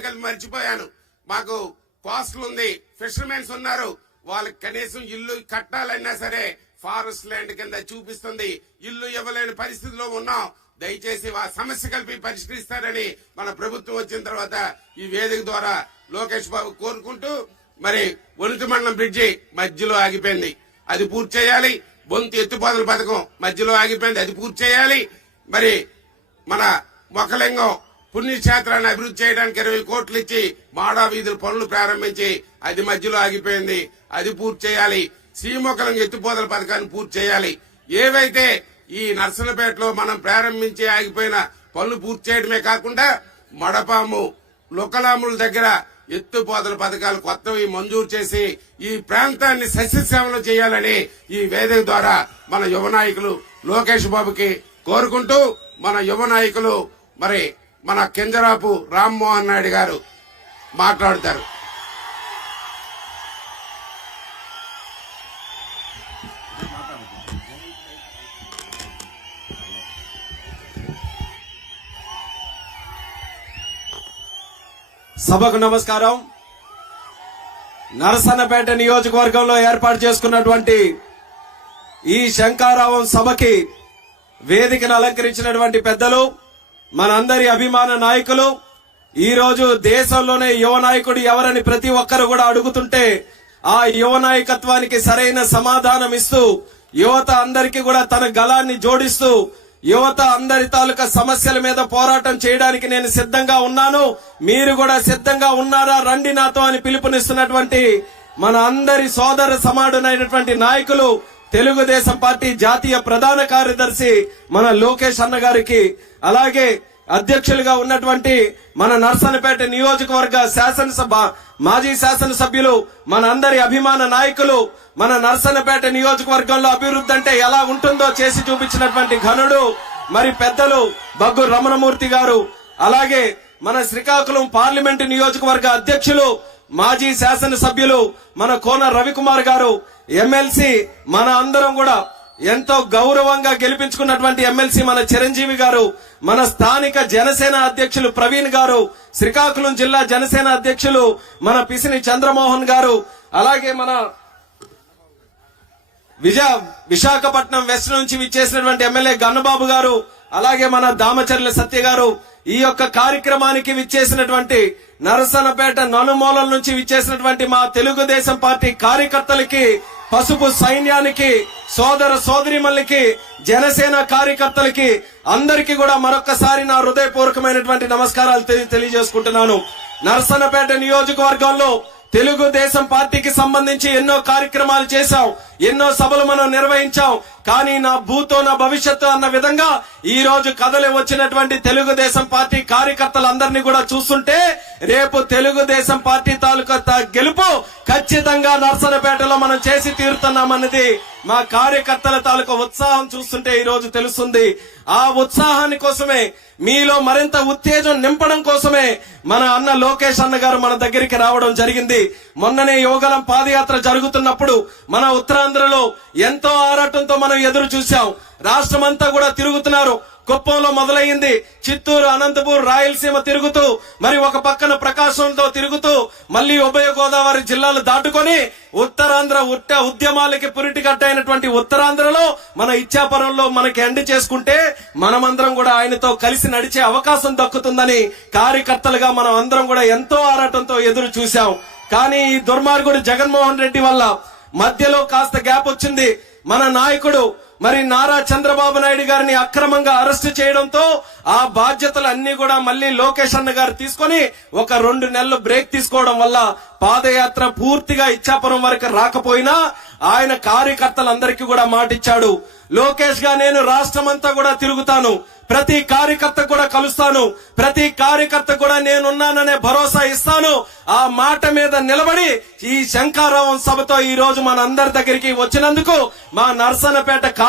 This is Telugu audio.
విషయాలు కలిపి మర్చిపోయాను. మాకు కోస్టల్ ఉంది, ఫిషర్మెన్స్ ఉన్నారు, వాళ్ళకి కనీసం ఇల్లు కట్టాలన్నా సరే ఫారెస్ట్ ల్యాండ్ కింద చూపిస్తుంది. ఇల్లు ఇవ్వలేని పరిస్థితిలో ఉన్నాం. దయచేసి ఆ సమస్య కలిపి పరిష్కరిస్తారని మన ప్రభుత్వం వచ్చిన తర్వాత ఈ వేదిక ద్వారా లోకేష్ బాబు కోరుకుంటూ, మరి ఒంటి మండలం బ్రిడ్జి మధ్యలో ఆగిపోయింది, అది పూర్తి చేయాలి. బొంతు ఎత్తుపోతల పథకం మధ్యలో ఆగిపోయింది, అది పూర్తి చేయాలి. మరి మన మొక్కలింగం పుణ్యక్షేత్రాన్ని అభివృద్ధి చేయడానికి 20 కోట్లు ఇచ్చి మాడా వీధుల పనులు ప్రారంభించి అది మధ్యలో ఆగిపోయింది, అది పూర్తి చేయాలి. శ్రీమొక్కలింగం ఎత్తుపోతల పథకాన్ని పూర్తి చేయాలి. ఏవైతే ఈ నర్సన్నపేటలో మనం ప్రారంభించి ఆగిపోయిన పనులు పూర్తి చేయడమే కాకుండా మడపాము లుకలాముల దగ్గర ఎత్తుపోతల పథకాలు కొత్తవి మంజూరు చేసి ఈ ప్రాంతాన్ని సస్యశ్యామలం చేయాలని ఈ వేదిక ద్వారా మన యువ నాయకులు లోకేష్ బాబుకి కోరుకుంటూ, మన యువ నాయకులు మరి మన కింజరాపు రామ్మోహన్ నాయుడు గారు మాట్లాడతారు. సభకు నమస్కారం. నరసన్నపేట నియోజకవర్గంలో ఏర్పాటు చేసుకున్నటువంటి ఈ శంకారావం సభకి వేదికను అలంకరించినటువంటి పెద్దలు, మనందరి అభిమాన నాయకులు, ఈ రోజు దేశంలోనే యువ నాయకుడు ఎవరని ప్రతి ఒక్కరు కూడా అడుగుతుంటే ఆ యువ నాయకత్వానికి సరైన సమాధానం ఇస్తూ యువత అందరికీ కూడా తన గళాన్ని జోడిస్తూ యువత అందరి తాలూకా సమస్యల మీద పోరాటం చేయడానికి నేను సిద్ధంగా ఉన్నాను, మీరు కూడా సిద్ధంగా ఉన్నారా, రండి నాతో అని పిలుపునిస్తున్నటువంటి మన అందరి సోదర సమానుడైనటువంటి నాయకులు తెలుగుదేశం పార్టీ జాతీయ ప్రధాన కార్యదర్శి మన లోకేష్ అన్న గారికి, అలాగే అధ్యక్షులుగా ఉన్నటువంటి మన నర్సన్నపేట నియోజకవర్గ శాసనసభ మాజీ శాసనసభ్యులు, మన అందరి అభిమాన నాయకులు, మన నర్సన్నపేట నియోజకవర్గంలో అభివృద్ధి అంటే ఎలా ఉంటుందో చేసి చూపించినటువంటి ఘనుడు మరి పెద్దలు బగ్గు రమణమూర్తి గారు, అలాగే మన శ్రీకాకుళం పార్లమెంటు నియోజకవర్గ అధ్యక్షులు మాజీ శాసనసభ్యులు మన కోన రవికుమార్ గారు, ఎమ్మెల్సీ మన అందరం కూడా ఎంతో గౌరవంగా గెలిపించుకున్నటువంటి ఎమ్మెల్సీ మన చిరంజీవి గారు, మన స్థానిక జనసేన అధ్యక్షులు ప్రవీణ్ గారు, శ్రీకాకుళం జిల్లా జనసేన అధ్యక్షులు మన పిసిని చంద్రమోహన్ గారు, అలాగే మన విశాఖపట్నం వెస్ట్ నుంచి విచ్చేసినటువంటి ఎమ్మెల్యే గన్నబాబు గారు, అలాగే మన దామచర్ల సత్య గారు, ఈ యొక్క కార్యక్రమానికి విచ్చేసినటువంటి నరసన్నపేట నలుమూలల నుంచి విచ్చేసినటువంటి మా తెలుగుదేశం పార్టీ కార్యకర్తలకి, పసుపు సైన్యానికి, సోదర సోదరిమల్లికి, జనసేన కార్యకర్తలకి అందరికీ కూడా మరొక్కసారి నా హృదయపూర్వకమైనటువంటి నమస్కారాలు తెలియజేసుకుంటున్నాను. నరసన్నపేట నియోజకవర్గంలో తెలుగుదేశం పార్టీకి సంబంధించి ఎన్నో కార్యక్రమాలు చేశాం, ఎన్నో సభలు మనం నిర్వహించాం. కానీ నా భూతో నా భవిష్యత్తు అన్న విధంగా ఈ రోజు కదలి వచ్చినటువంటి తెలుగుదేశం పార్టీ కార్యకర్తలందరినీ కూడా చూస్తుంటే రేపు తెలుగుదేశం పార్టీ తాలూకా గెలుపు ఖచ్చితంగా నర్సన్నపేటలో మనం చేసి తీరుతున్నామన్నది మా కార్యకర్తల తాలూకా ఉత్సాహం చూస్తుంటే ఈ రోజు తెలుస్తుంది. ఆ ఉత్సాహాని కోసమే, మీలో మరింత ఉత్తేజం నింపడం కోసమే మన అన్న లోకేష్ అన్న గారు మన దగ్గరికి రావడం జరిగింది. మొన్ననే యోగలం పాదయాత్ర జరుగుతున్నప్పుడు మన ఉత్తరాంధ్రలో ఎంతో ఆరాటంతో మనం ఎదురు చూశాం. రాష్ట్రమంతా కూడా తిరుగుతున్నారు. కుప్పంలో మొదలైంది, చిత్తూరు, అనంతపూర్, రాయలసీమ తిరుగుతూ, మరి ఒక పక్కన ప్రకాశంతో తిరుగుతూ, మళ్లీ ఉభయ గోదావరి జిల్లాలు దాటుకొని ఉత్తరాంధ్ర ఉద్యమాలకి పురిటి కట్టైనటువంటి ఉత్తరాంధ్రలో మన ఇచ్చాపురంలో మనకి ఎండ్ చేసుకుంటే మనమందరం కూడా ఆయనతో కలిసి నడిచే అవకాశం దక్కుతుందని కార్యకర్తలుగా మనం అందరం కూడా ఎంతో ఆరాటంతో ఎదురు చూశాం. కానీ ఈ దుర్మార్గుడు జగన్మోహన్ రెడ్డి వల్ల మధ్యలో కాస్త గ్యాప్ వచ్చింది. మన నాయకుడు మరి నారా చంద్రబాబు నాయుడు గారిని అక్రమంగా అరెస్టు చేయడంతో ఆ బాధ్యతలన్నీ కూడా మళ్లీ లోకేష్ అన్న గారు తీసుకొని ఒక 2 నెలలు బ్రేక్ తీసుకోవడం వల్ల పాదయాత్ర పూర్తిగా ఇచ్చాపురం వరకు రాకపోయినా ఆయన కార్యకర్తలందరికీ కూడా మాటిచ్చాడు, లోకేష్ గా నేను రాష్ట్రమంతా కూడా తిరుగుతాను, ప్రతి కార్యకర్త కూడా కలుస్తాను, ప్రతి కార్యకర్త కూడా నేనున్నాననే భరోసా ఇస్తాను. ఆ మాట మీద నిలబడి ఈ శంకారావం సభతో ఈ రోజు మన అందరి దగ్గరికి వచ్చినందుకు మా నరసన్నపేట కార్యకర్త